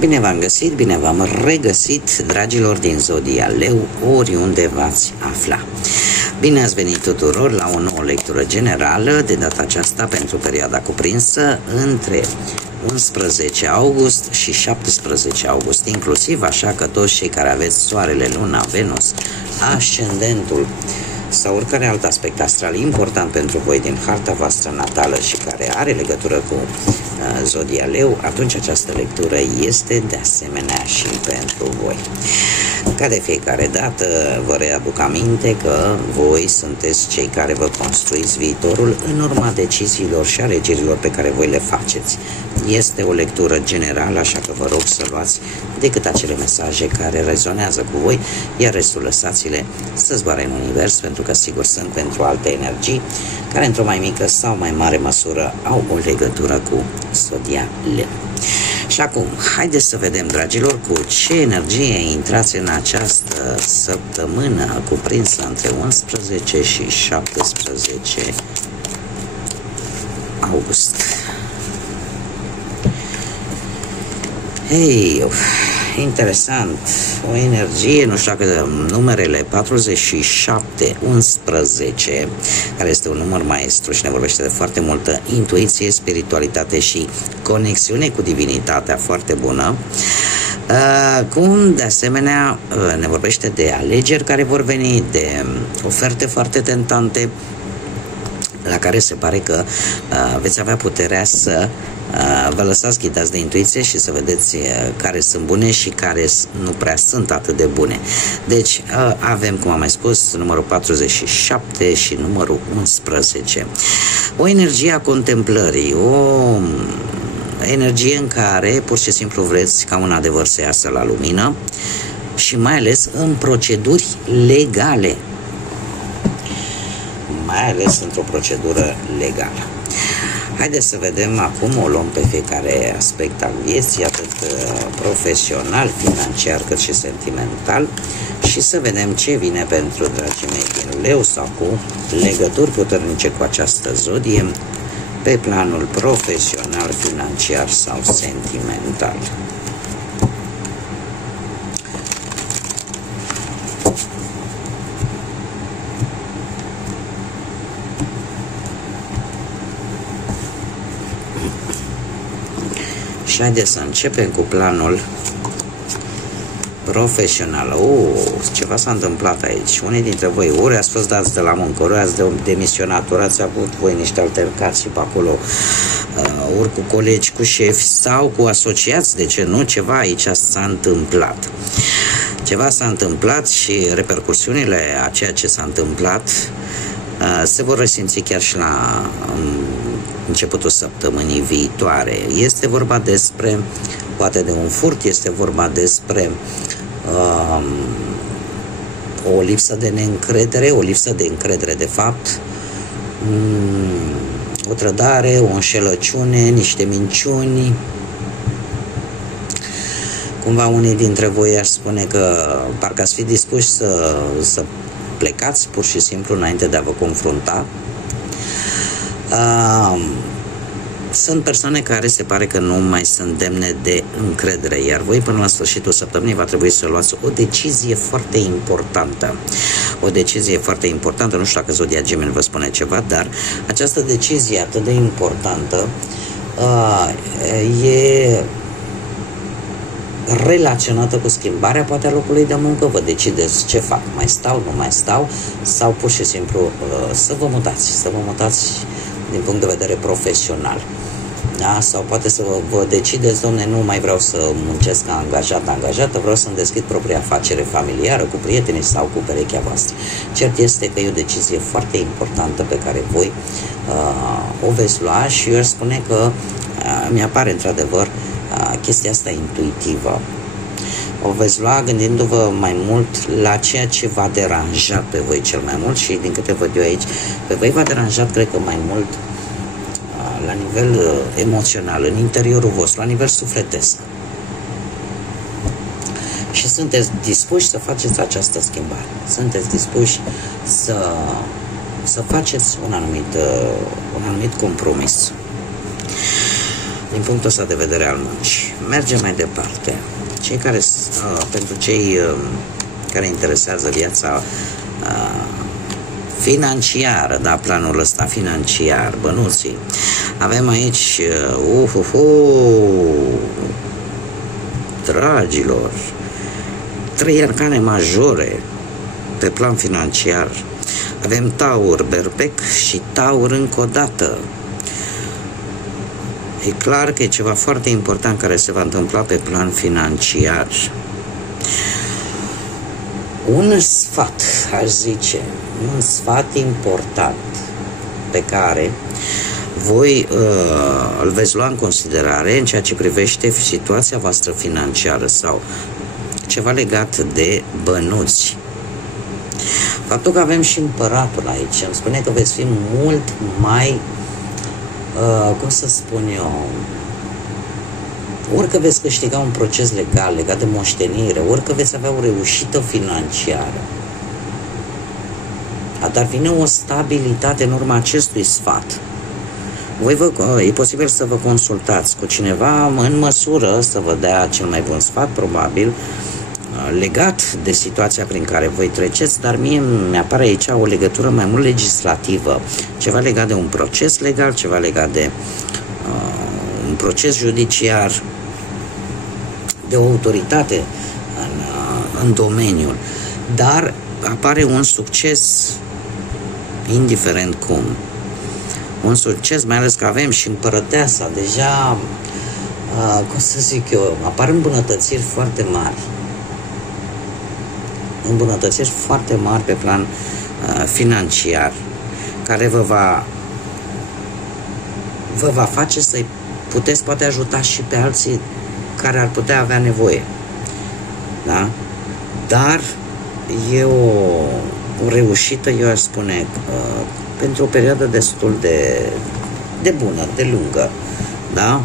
Bine v-am găsit, bine v-am regăsit, dragilor din Zodia Leu, oriunde v-ați afla. Bine ați venit tuturor la o nouă lectură generală, de data aceasta pentru perioada cuprinsă între 11 august și 17 august inclusiv, așa că toți cei care aveți Soarele, Luna, Venus, Ascendentul sau oricare alt aspect astral important pentru voi din harta voastră natală și care are legătură cu Zodia Leu, atunci această lectură este de asemenea și pentru voi. Ca de fiecare dată vă readuc aminte că voi sunteți cei care vă construiți viitorul în urma deciziilor și alegerilor pe care voi le faceți. Este o lectură generală, așa că vă rog să luați decât acele mesaje care rezonează cu voi, iar restul lăsați-le să zboare în univers, pentru că sigur sunt pentru alte energii care într-o mai mică sau mai mare măsură au o legătură cu Zodia Leu. Și acum, haideți să vedem, dragilor, cu ce energie intrați în această săptămână cuprinsă între 11 și 17 august. Hei, interesant, o energie, nu știu dacă numerele 47-11, care este un număr maestru și ne vorbește de foarte multă intuiție, spiritualitate și conexiune cu divinitatea foarte bună, cum de asemenea ne vorbește de alegeri care vor veni, de oferte foarte tentante, la care se pare că veți avea puterea să vă lăsați ghidați de intuiție și să vedeți care sunt bune și care nu prea sunt atât de bune. Deci avem, cum am mai spus, numărul 47 și numărul 11. O energie a contemplării, o energie în care pur și simplu vreți ca un adevăr să iasă la lumină și mai ales în proceduri legale. Mai ales într-o procedură legală. Haideți să vedem acum, o luăm pe fiecare aspect al vieții, atât profesional, financiar, cât și sentimental, și să vedem ce vine pentru dragii mei din Leu sau cu legături puternice cu această zodie pe planul profesional, financiar sau sentimental. Și haideți să începem cu planul profesional. Ceva s-a întâmplat aici. Unii dintre voi ori ați fost dați de la muncă, ori ați demisionat, ori ați avut voi niște altercații pe acolo, ori cu colegi, cu șefi sau cu asociați, de ce nu? Ceva aici s-a întâmplat. Ceva s-a întâmplat și repercursiunile a ceea ce s-a întâmplat se vor resimți chiar și la începutul săptămânii viitoare. Este vorba despre, poate de un furt, este vorba despre o lipsă de neîncredere, o lipsă de încredere de fapt, o trădare, o înșelăciune, niște minciuni. Cumva unii dintre voi aș spune că parcă ați fi dispuși să plecați pur și simplu înainte de a vă confrunta. Sunt persoane care se pare că nu mai sunt demne de încredere, iar voi până la sfârșitul săptămânii va trebui să luați o decizie foarte importantă. O decizie foarte importantă, nu știu dacă Zodia Gemeni vă spune ceva, dar această decizie atât de importantă e relaționată cu schimbarea poate a locului de muncă. Vă decideți ce fac, mai stau, nu mai stau, sau pur și simplu să vă mutați din punct de vedere profesional. Da? Sau poate să vă decideți, domne, nu mai vreau să muncesc ca angajată, vreau să-mi deschid propria afacere familiară cu prietenii sau cu perechea voastră. Cert este că e o decizie foarte importantă pe care voi o veți lua și eu aș spune că mi-apare într-adevăr chestia asta intuitivă. O veți lua gândindu-vă mai mult la ceea ce v-a deranjat pe voi cel mai mult și din câte văd eu aici, pe voi v-a deranjat, cred că mai mult la nivel emoțional, în interiorul vostru, la nivel sufletesc. Și sunteți dispuși să faceți această schimbare. Sunteți dispuși să faceți un anumit compromis. din punctul ăsta de vedere al muncii. Mergem mai departe. Pentru cei care interesează viața financiară, da, planul ăsta financiar, bănuții. Avem aici, dragilor, 3 arcane majore pe plan financiar. Avem Taur, Berbec și Taur încă o dată. E clar că e ceva foarte important care se va întâmpla pe plan financiar. Un sfat, aș zice, un sfat important pe care voi îl veți lua în considerare în ceea ce privește situația voastră financiară sau ceva legat de bănuți. Faptul că avem și împăratul aici îmi spune că veți fi mult mai, cum să spun eu, ori că veți câștiga un proces legal legat de moștenire, ori că veți avea o reușită financiară. Dar vine o stabilitate în urma acestui sfat. E posibil să vă consultați cu cineva în măsură să vă dea cel mai bun sfat, probabil, legat de situația prin care voi treceți, dar mie mi-apare aici o legătură mai mult legislativă, ceva legat de un proces legal, ceva legat de un proces judiciar, de o autoritate în domeniul, dar apare un succes indiferent cum. Un succes, mai ales că avem și împărăteasa, deja, cum să zic eu, apar îmbunătățiri foarte mari. Îmbunătățiri foarte mari pe plan financiar, care vă va face să puteți poate ajuta și pe alții care ar putea avea nevoie. Da? Dar e o reușită, eu aș spune, pentru o perioadă destul de bună, de lungă. Da?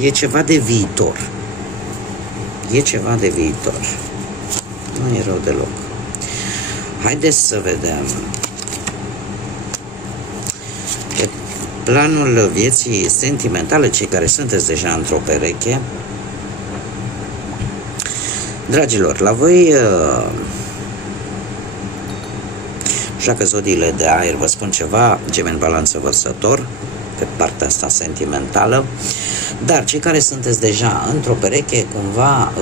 E ceva de viitor. E ceva de viitor. Nu e rău deloc. Haideți să vedem. Pe planul vieții sentimentale, cei care sunteți deja într-o pereche, dragilor, la voi, așa că zodiile de aer vă spun ceva, Gemeni, Balanță, Vărsător, pe partea asta sentimentală, dar cei care sunteți deja într-o pereche, cumva,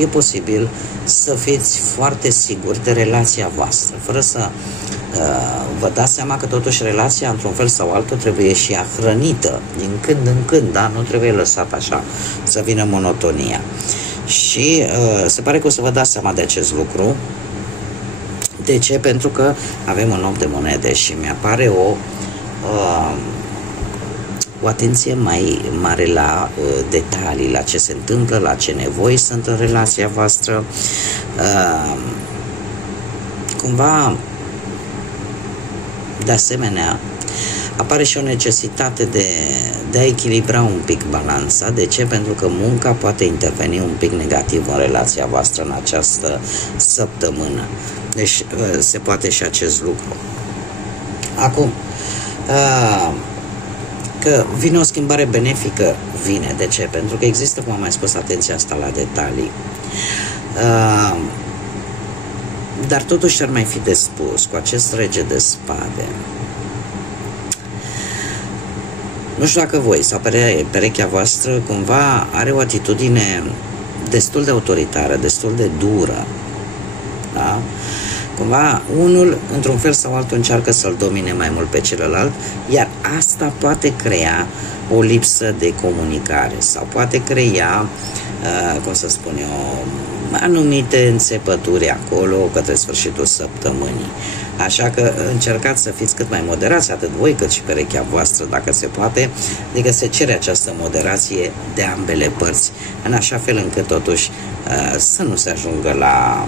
e posibil să fiți foarte siguri de relația voastră, fără să vă dați seama că totuși relația, într-un fel sau altul, trebuie și ea hrănită din când în când, da? Nu trebuie lăsat așa să vină monotonia. Și se pare că o să vă dați seama de acest lucru. De ce? Pentru că avem un 8 de monede și mi-apare o atenție mai mare la detalii, la ce se întâmplă, la ce nevoi sunt în relația voastră. Cumva, de asemenea, apare și o necesitate de a echilibra un pic balanța. De ce? Pentru că munca poate interveni un pic negativ în relația voastră în această săptămână. Deci se poate și acest lucru. Acum, că vine o schimbare benefică, vine. De ce? Pentru că există, cum am mai spus, atenția asta la detalii. Dar totuși ar mai fi de spus cu acest rege de spade. Nu știu dacă voi sau perechea voastră cumva are o atitudine destul de autoritară, destul de dură. Da? Cumva unul, într-un fel sau altul, încearcă să-l domine mai mult pe celălalt, iar asta poate crea o lipsă de comunicare sau poate crea, cum să spun eu, anumite înțepături acolo către sfârșitul săptămânii. Așa că încercați să fiți cât mai moderați, atât voi cât și perechea voastră, dacă se poate, adică se cere această moderație de ambele părți, în așa fel încât totuși să nu se ajungă la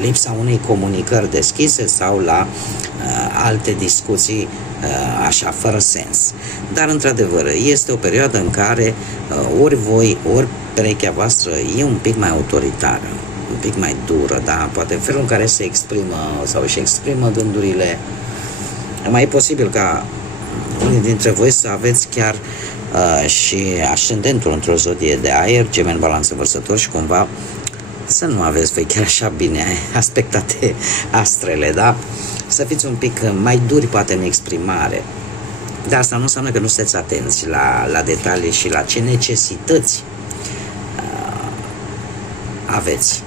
lipsa unei comunicări deschise sau la alte discuții așa, fără sens. Dar, într-adevăr, este o perioadă în care ori voi, ori perechea voastră e un pic mai autoritară, un pic mai dură, da? Poate în felul în care se exprimă sau își exprimă gândurile. Mai e posibil ca unii dintre voi să aveți chiar și ascendentul într-o zodie de aer, Gemeni, Balanță, Vărsător, și cumva să nu aveți voi chiar așa bine aspectate astrele, da? Să fiți un pic mai duri poate în exprimare. Dar asta nu înseamnă că nu sunteți atenți la detalii și la ce necesități aveți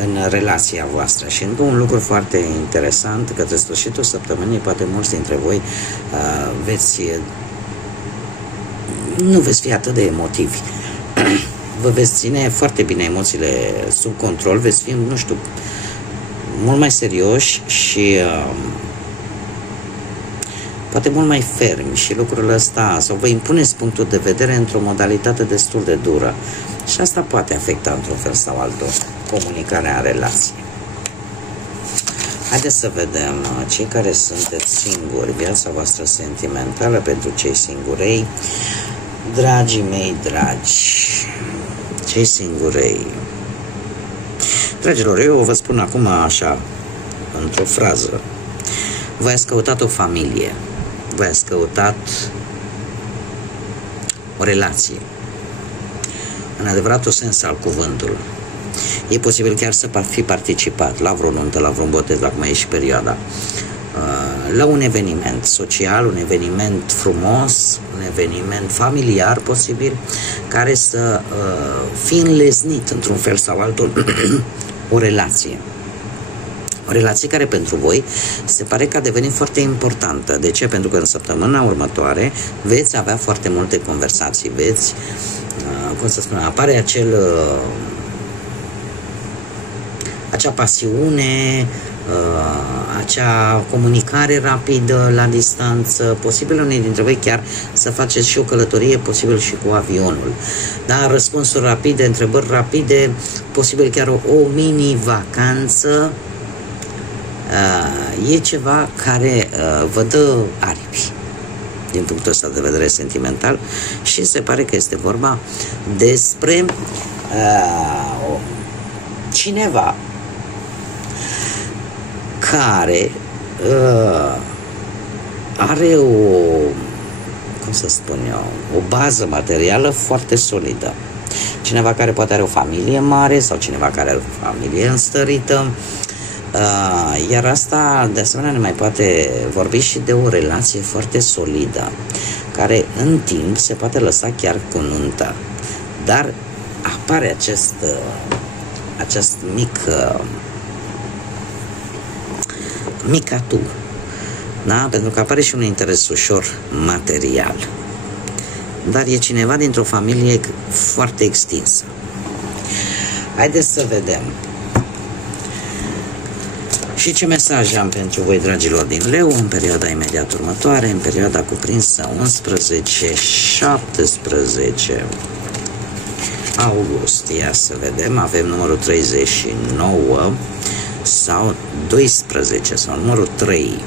în relația voastră. Și încă un lucru foarte interesant, către sfârșitul săptămânii, poate mulți dintre voi nu veți fi atât de emotivi. Vă veți ține foarte bine emoțiile sub control, veți fi, nu știu, mult mai serioși și poate mult mai fermi, și lucrul ăsta, sau vă impuneți punctul de vedere într-o modalitate destul de dură. Și asta poate afecta într-un fel sau altul comunicarea în relație. Haideți să vedem cei care sunteți singuri, viața voastră sentimentală pentru cei singurei. Dragii mei dragi, cei singurei. Dragilor, eu vă spun acum așa, într-o frază. Voi ați căutat o familie, voi ați căutat o relație, în adevăratul sens al cuvântului. E posibil chiar să fi participat la vreo nuntă, la vreun botez, la cum e și perioada, la un eveniment social, un eveniment frumos, un eveniment familiar posibil, care să fi înlesnit într-un fel sau altul o relație. O relație care pentru voi se pare că a devenit foarte importantă. De ce? Pentru că în săptămâna următoare veți avea foarte multe conversații, veți, cum să spun, apare acea pasiune, acea comunicare rapidă la distanță, posibil unii dintre voi chiar să faceți și o călătorie, posibil și cu avionul. Dar răspunsuri rapide, întrebări rapide, posibil chiar o mini-vacanță, e ceva care vă dă aripi din punctul ăsta de vedere sentimental, și se pare că este vorba despre cineva care are cum să spun eu, o bază materială foarte solidă. Cineva care poate are o familie mare sau cineva care are o familie înstărită, iar asta de asemenea ne mai poate vorbi și de o relație foarte solidă, care în timp se poate lăsa chiar cu nuntă. Dar apare acest mic atu, da? Pentru că apare și un interes ușor material. Dar e cineva dintr-o familie foarte extinsă. Haideți să vedem și ce mesaj am pentru voi, dragilor din Leu, în perioada imediat următoare, în perioada cuprinsă 11-17 august. Ia să vedem, avem numărul 39 sau 12 sau numărul 3.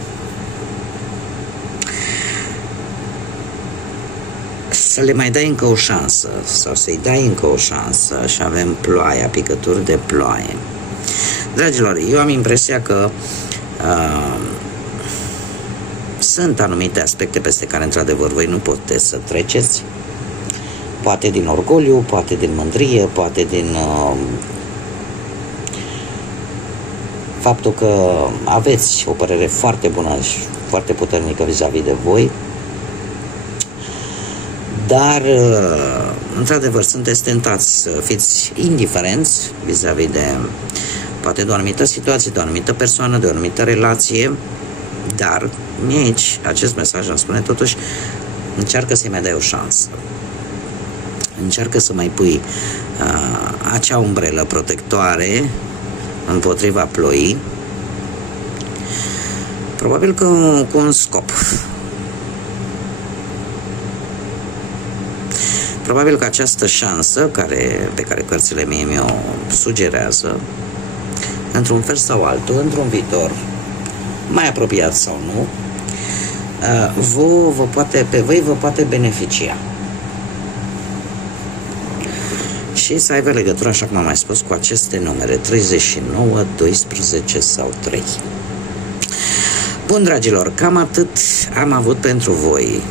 Să le mai dai încă o șansă sau să-i dai încă o șansă, și avem ploaia, picături de ploaie. Dragilor, eu am impresia că sunt anumite aspecte peste care într-adevăr voi nu puteți să treceți, poate din orgoliu, poate din mândrie, poate din faptul că aveți o părere foarte bună și foarte puternică vis-a-vis de voi, dar într-adevăr sunteți tentați să fiți indiferenți vis-a-vis de poate de o anumită situație, de o anumită persoană, de o anumită relație, dar mie aici acest mesaj îmi spune totuși: încearcă să-i mai dai o șansă, încearcă să mai pui acea umbrelă protectoare împotriva ploii, probabil că cu un scop. Probabil că această șansă pe care cărțile mie mi-o sugerează, într-un fel sau altul, într-un viitor mai apropiat sau nu, pe voi vă poate beneficia. Și să aibă legătură, așa cum am mai spus, cu aceste numere 39, 12 sau 3. Bun, dragilor, cam atât am avut pentru voi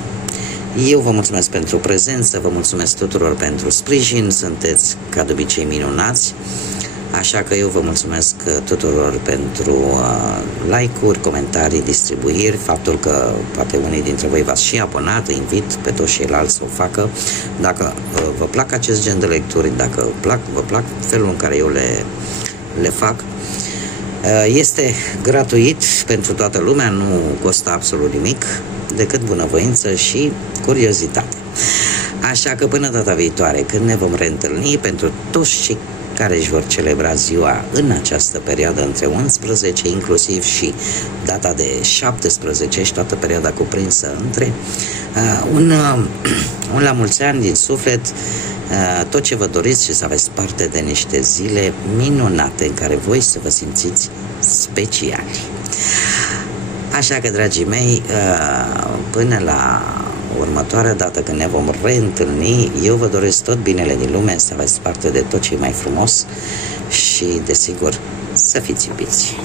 Eu vă mulțumesc pentru prezență, vă mulțumesc tuturor pentru sprijin, sunteți ca de obicei minunați, așa că eu vă mulțumesc tuturor pentru like-uri, comentarii, distribuiri, faptul că poate unii dintre voi v-ați și abonat, invit pe toți ceilalți să o facă. Dacă vă plac acest gen de lecturi, dacă vă plac felul în care eu le fac, este gratuit pentru toată lumea, nu costă absolut nimic, decât bunăvoință și curiozitate. Așa că până data viitoare, când ne vom reîntâlni, pentru toți cei care își vor celebra ziua în această perioadă între 11, inclusiv și data de 17 și toată perioada cuprinsă între, un la mulți ani din suflet, tot ce vă doriți și să aveți parte de niște zile minunate în care voi să vă simțiți speciali. Așa că, dragii mei, până la următoarea dată când ne vom reîntâlni, eu vă doresc tot binele din lume, să aveți parte de tot ce e mai frumos și, desigur, să fiți iubiți.